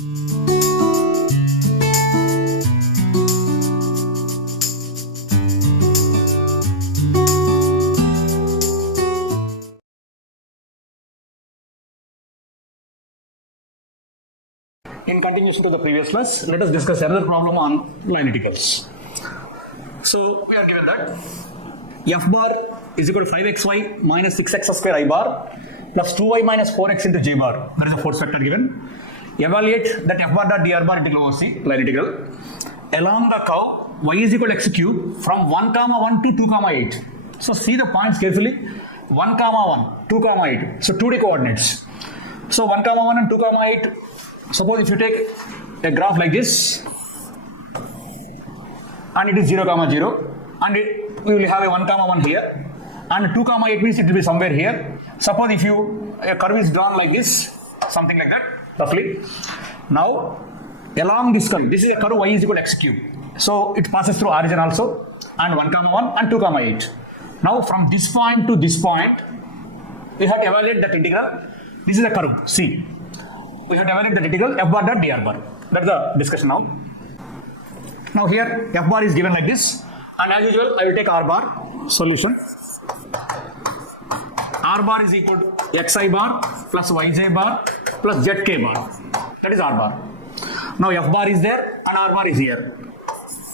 In continuation to the previous class, let us discuss another problem on line integrals. So we are given that f bar is equal to 5xy minus 6x square I bar plus 2y minus 4x into j bar. There is a force vector given. Evaluate that f bar dot dr bar integral over c, line integral, along the curve y is equal to x cube from 1, 1 to 2, 8. So see the points carefully. 1, 1, 2, 8. So 2D coordinates. So 1, 1 and 2, 8. Suppose if you take a graph like this and it is 0, 0 and we will have a 1, 1 here and 2, 8 means it will be somewhere here. Suppose if a curve is drawn like this, something like that roughly. Now along this curve, this is a curve y is equal to x cube. So it passes through origin also and 1, 1 and 2, 8. Now from this point to this point, we have to evaluate that integral. This is a curve C. We have to evaluate the integral f bar dot dr bar. That's the discussion now. Now here f bar is given like this, and as usual I will take r bar. Solution. R bar is equal to xi bar plus yj bar plus zk bar. That is r bar. Now f bar is there and r bar is here.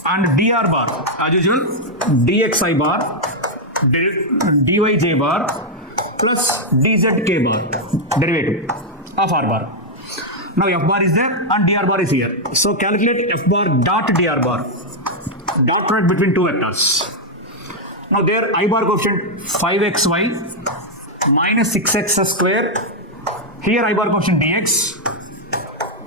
And dr bar as usual dxi bar dyj bar plus dzk bar, derivative of r bar. Now f bar is there and dr bar is here. So calculate f bar dot dr bar. Dot product between two vectors. Now there I bar coefficient 5xy minus 6x square. Here I bar coefficient dx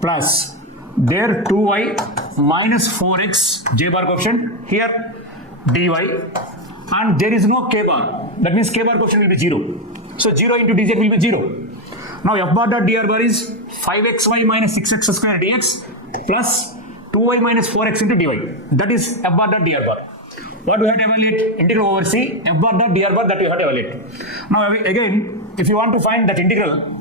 plus there 2y minus 4x j bar coefficient. Here dy and there is no k bar. That means k bar coefficient will be 0. So 0 into dz will be 0. Now f bar dot dr bar is 5xy minus 6x square dx plus 2y minus 4x into dy. That is f bar dot dr bar. What we have to evaluate? Integral over c, f bar dot dr bar, that we have to evaluate. Now again, if you want to find that integral,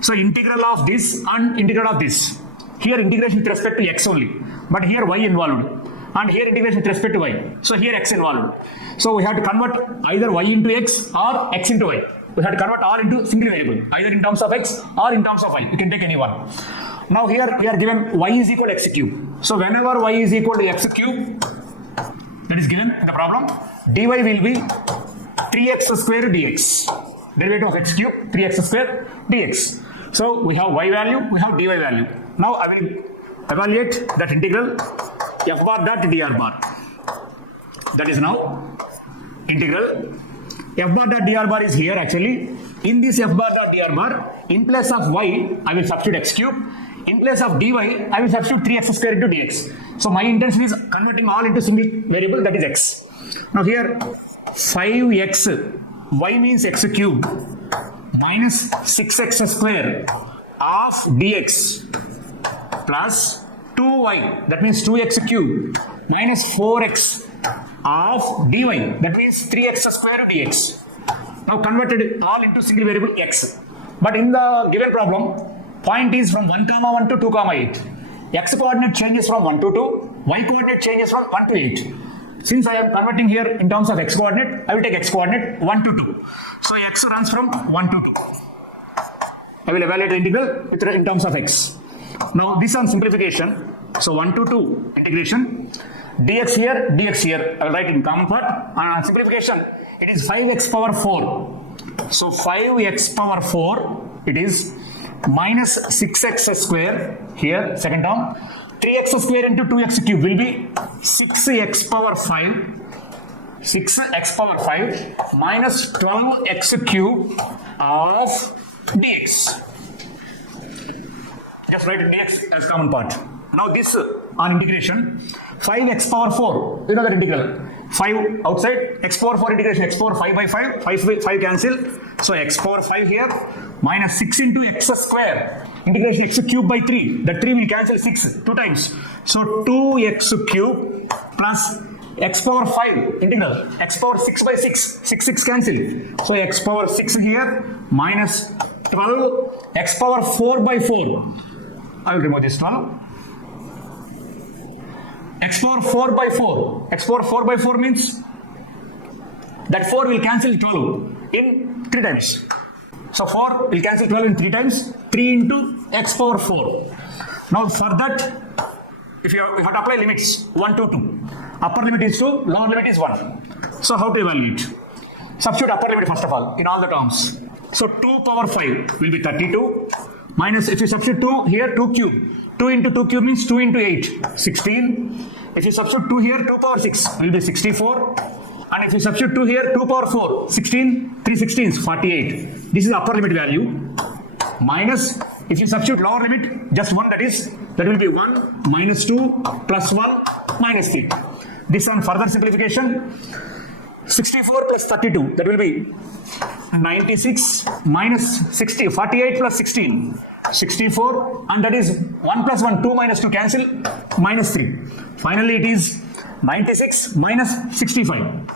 so integral of this and integral of this. Here integration with respect to x only, but here y involved. And here integration with respect to y. So here x involved. So we have to convert either y into x or x into y. We have to convert all into single variable, either in terms of x or in terms of y. You can take any one. Now here we are given y is equal to x cube. So whenever y is equal to x cube, that is given in the problem, dy will be 3x square dx. Derivative of x cube, 3x square dx. So we have y value, we have dy value. Now I will evaluate that integral f bar dot dr bar. That is now integral f bar dot dr bar is here actually. In this f bar dot dr bar, in place of y, I will substitute x cube. In place of dy, I will substitute 3x square into dx. So my intention is converting all into single variable, that is x. Now here 5x, y means x cube minus 6x square of dx plus 2y, that means 2x cube minus 4x of dy, that means 3x square dx. Now converted all into single variable x. But in the given problem, point is from 1, 1 to 2, 8. X coordinate changes from 1 to 2, y coordinate changes from 1 to 8. Since I am converting here in terms of x coordinate, I will take x coordinate 1 to 2. So x runs from 1 to 2. I will evaluate the integral in terms of x. Now this on simplification. So 1 to 2 integration. Dx here. I will write in common part. And simplification, it is 5x power 4. So 5x power 4, it is minus 6x square here, second term. 3x square into 2x cube will be 6x power 5. 6x power 5 minus 12x cube of dx. Just write dx as common part. Now this on integration, 5x power 4, you know that integral. 5 outside, x power 4 integration, x power 5 by 5, 5 cancel. So x power 5 here, minus 6 into x square, integration x cube by 3. That 3 will cancel 6, 2 times. So 2x cube plus x power 5 integral, x power 6 by 6, 6 cancel. So x power 6 here, minus 12, x power 4 by 4. I will remove this 12. X power 4 by 4. X power 4 by 4 means that 4 will cancel 12 in 3 times. So 4 will cancel 12 in 3 times. 3 into x power 4. Now for that, if you have to apply limits 1 to 2. Upper limit is 2, lower limit is 1. So how to evaluate? Substitute upper limit first of all in all the terms. So 2 power 5 will be 32. Minus, if you substitute 2 here, 2 cube. 2 into 2 cube means 2 into 8, 16. If you substitute 2 here, 2 power 6 will be 64. And if you substitute 2 here, 2 power 4, 16, 3 16s, 48. This is upper limit value. Minus, if you substitute lower limit, just 1, that will be 1 minus 2 plus 1 minus 3. This on further simplification, 64 plus 32, that will be 96 minus 60, 48 plus 16, 64, and that is 1 plus 1, 2 minus 2 cancel, minus 3. Finally, it is 96 minus 65.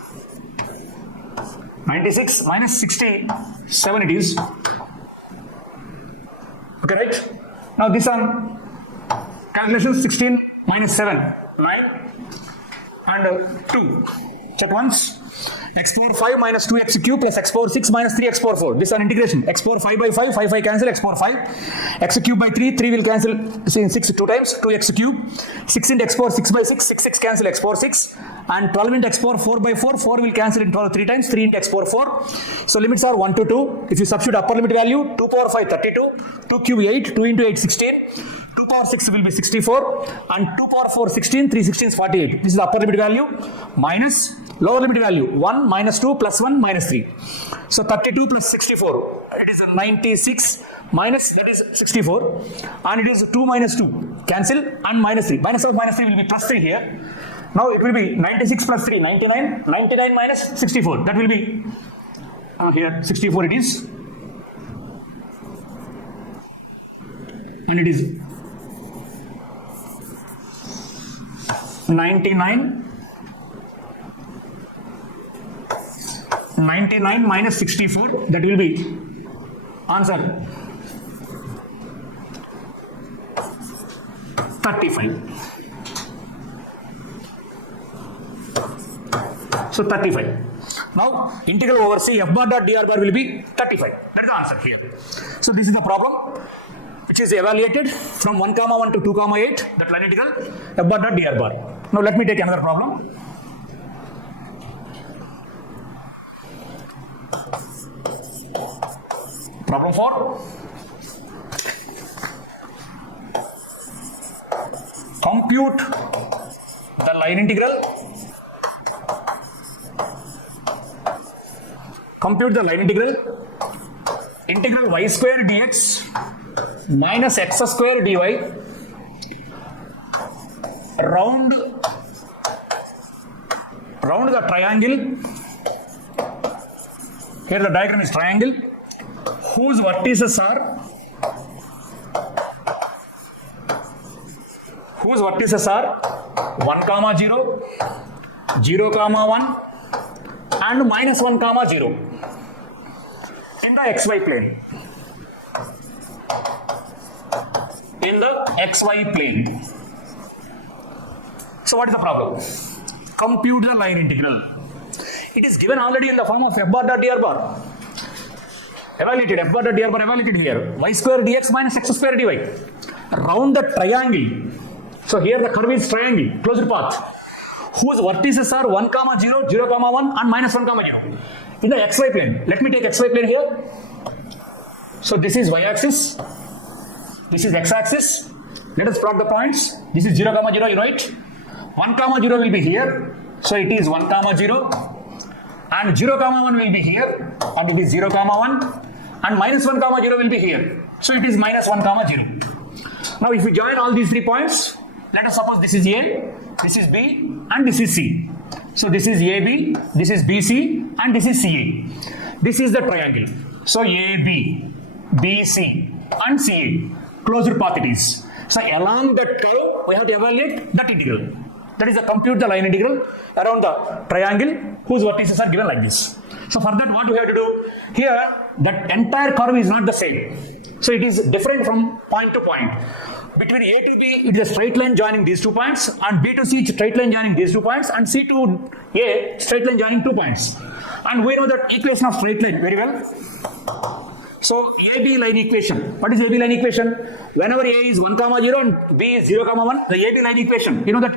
96 minus 67 it is. Okay, right? Now this on calculation 16 minus 7, 9 and 2. Check once. X power 5 minus 2x cube plus x power 6 minus 3x power 4. This is an integration. X power 5 by 5, 5 cancel, x power 5. X cube by 3, 3 will cancel in 6 2 times, 2x cube. 6 into x power 6 by 6, 6 cancel x power 6. And 12 into x power 4 by 4, 4 will cancel in 12 3 times, 3 into x power 4. So limits are 1 to 2. If you substitute upper limit value, 2 power 5 32, 2 cube 8, 2 into 8 16. 2 power 6 will be 64 and 2 power 4 16, 3 16 48. This is the upper limit value minus lower limit value 1 minus 2 plus 1 minus 3. So 32 plus 64, it is 96 minus, that is 64, and it is 2 minus 2 cancel and minus 3. Minus of minus 3 will be plus 3 here. Now it will be 96 plus 3, 99, 99 minus 64, that will be here 64 it is, and it is 99 minus 64, that will be answer 35. So 35. Now integral over C f bar dot dr bar will be 35. That is the answer here. So this is the problem which is evaluated from 1 comma 1 to 2 comma 8, that line integral f bar dot dr bar. Now let me take another problem. Problem 4. Compute the line integral. Compute the line integral. Integral y square dx minus x square dy round the triangle. Here the diagram is triangle whose vertices are 1 comma 0, 0 comma 1 and minus 1 comma 0 in the xy plane. In the xy plane. So what is the problem? Compute the line integral. It is given already in the form of f bar dot dr bar. Evaluated, f bar dot dr bar evaluated here. Y square dx minus x square dy. Round the triangle. So here the curve is triangle, closed path, whose vertices are 1 comma 0, 0 comma 1 and minus 1 comma 0. In the xy plane. Let me take xy plane here. So this is y-axis. This is x-axis. Let us plot the points. This is 0 comma 0, you know it. 1 comma 0 will be here. So it is 1 comma 0. And 0 comma 1 will be here. And it is 0 comma 1. And minus 1 comma 0 will be here. So it is minus 1 comma 0. Now if we join all these 3 points, let us suppose this is A, this is B, and this is C. So this is AB, this is BC, and this is CA. This is the triangle. So AB, BC, and CA. Closed path it is. So along that curve, we have to evaluate that integral. That is the compute the line integral around the triangle whose vertices are given like this. So for that, what we have to do? Here, that entire curve is not the same. So it is different from point to point. between A to B, it is a straight line joining these 2 points, and B to C, it's a straight line joining these 2 points, and C to A, straight line joining 2 points. And we know that equation of straight line very well. So AB line equation. What is AB line equation? Whenever A is 1, 0 and B is 0, 1, the AB line equation, you know that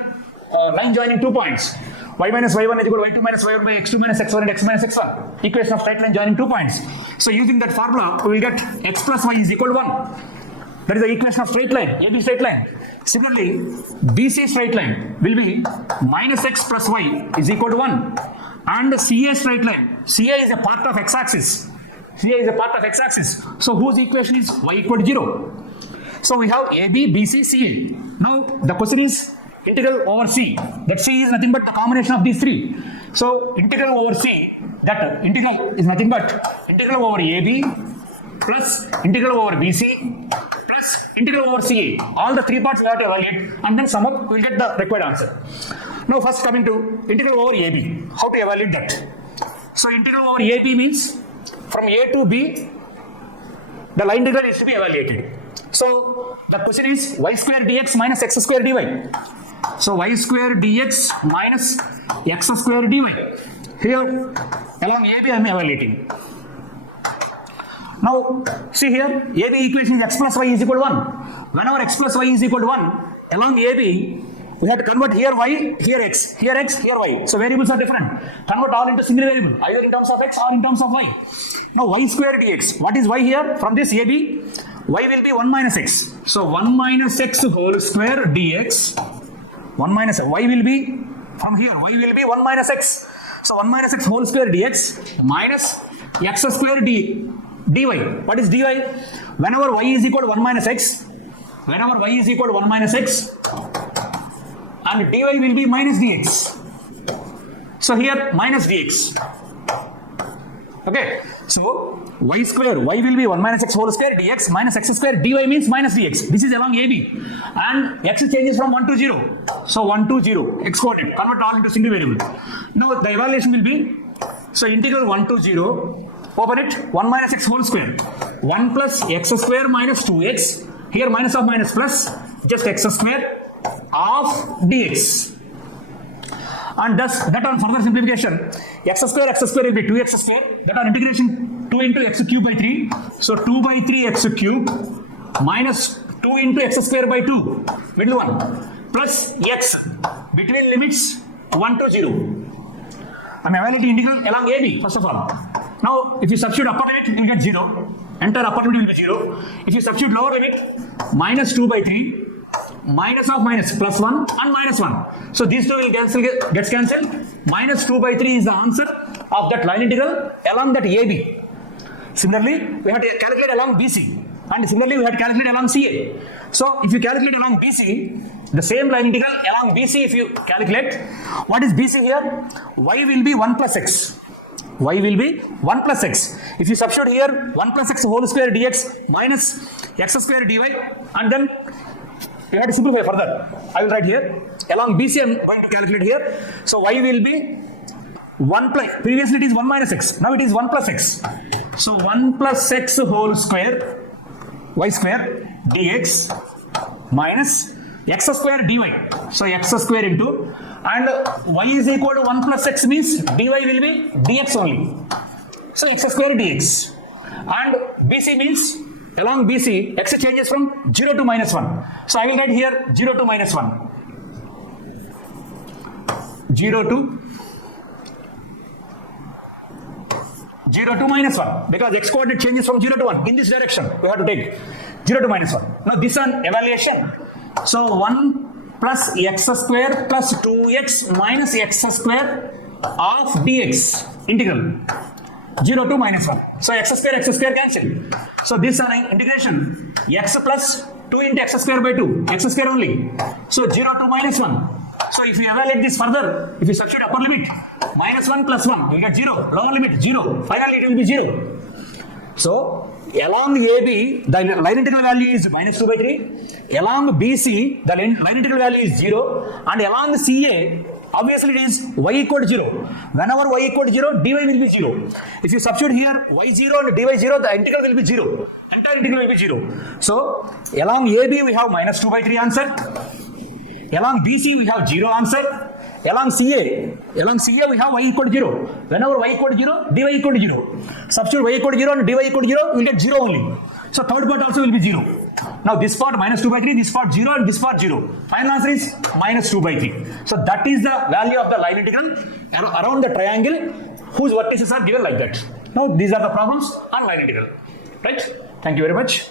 line joining 2 points. Y minus y1 is equal to y2 minus y1 by x2 minus x1 and x minus x1. Equation of straight line joining 2 points. So using that formula, we will get x plus y is equal to 1. That is the equation of straight line, AB straight line. Similarly, BC straight line will be minus x plus y is equal to 1. And CA straight line, CA is a part of x-axis. CA is a part of x-axis. So whose equation is y equal to 0? So we have AB, BC, CA. Now the question is integral over C. That C is nothing but the combination of these 3. So integral over C, that integral is nothing but integral over AB plus integral over BC plus integral over CA. All the 3 parts we have to evaluate, and then sum up, we will get the required answer. Now first coming to integral over AB. How to evaluate that? So integral over AB means from A to B, the line integral is to be evaluated. So the question is y square dx minus x square dy. So y square dx minus x square dy. Here along AB I am evaluating. Now see here, AB equation is x plus y is equal to 1. Whenever x plus y is equal to 1, along AB we have to convert here y, here x, here y. So variables are different. Convert all into single variable, either in terms of x or in terms of y. Now y square dx. What is y here? From this AB, y will be 1 minus x. So 1 minus x whole square dx. 1 minus y will be, from here, y will be 1 minus x. So 1 minus x whole square dx minus x square dy. What is dy? Whenever y is equal to 1 minus x, whenever y is equal to 1 minus x, and dy will be minus dx. So here minus dx. Okay. So y square, y will be 1 minus x whole square dx minus x square dy means minus dx. This is along AB. And x changes from 1 to 0. So 1 to 0, x coordinate. Convert all into single variable. Now the evaluation will be, so integral 1 to 0, open it, 1 minus x whole square. 1 plus x square minus 2x. Here minus of minus plus, just x square of dx. And thus, that on further simplification, x square will be 2x square. That on integration, 2 into x cube by 3. So 2 by 3 x cube minus 2 into x square by 2, middle one, plus x between limits 1 to 0. I'm evaluating integral along AB, first of all. Now, if you substitute upper limit, you will get 0. Entire upper limit will be 0. If you substitute lower limit, minus 2 by 3. Minus of minus plus 1 and minus 1. So these two will gets cancelled. Minus 2 by 3 is the answer of that line integral along that AB. Similarly, we have to calculate along BC. And similarly, we have to calculate along CA. So if you calculate along BC, the same line integral along BC, if you calculate, what is BC here? Y will be 1 plus x. Y will be 1 plus x. If you substitute here 1 plus x whole square dx minus x square dy, and then we have to simplify further. I will write here. Along BC I am going to calculate here. So y will be 1 plus, previously it is 1 minus x. Now it is 1 plus x. So 1 plus x whole square, y square dx minus x square dy. So x square into, and y is equal to 1 plus x means dy will be dx only. So x square dx. And BC means, along BC, x changes from 0 to minus 1. So I will write here 0 to minus 1. 0 to minus 1. Because x coordinate changes from 0 to 1. In this direction, we have to take 0 to minus 1. Now this one evaluation. So 1 plus x square plus 2x minus x square of dx. Integral. 0 to minus 1. So x square cancel. So this integration, x plus 2 into x square by 2, x square only. So 0 to minus 1. So if you evaluate this further, if you substitute upper limit, minus 1 plus 1, you get 0. Lower limit, 0. Finally it will be 0. So along AB, the line integral value is minus 2 by 3. Along BC, the line integral value is 0. And along CA, obviously it is y equal to 0. Whenever y equal to 0, dy will be 0. If you substitute here y0 and dy 0, the integral will be 0. entire integral will be 0. So along AB we have minus 2 by 3 answer. Along BC we have 0 answer. Along CA we have y equal to 0. Whenever y equal to 0, dy equal to 0. Substitute y equal to 0 and dy equal to 0, we will get 0 only. So third part also will be 0. Now this part minus 2 by 3, this part 0 and this part 0. Final answer is minus 2 by 3. So that is the value of the line integral around the triangle whose vertices are given like that. Now these are the problems on line integral. Right? Thank you very much.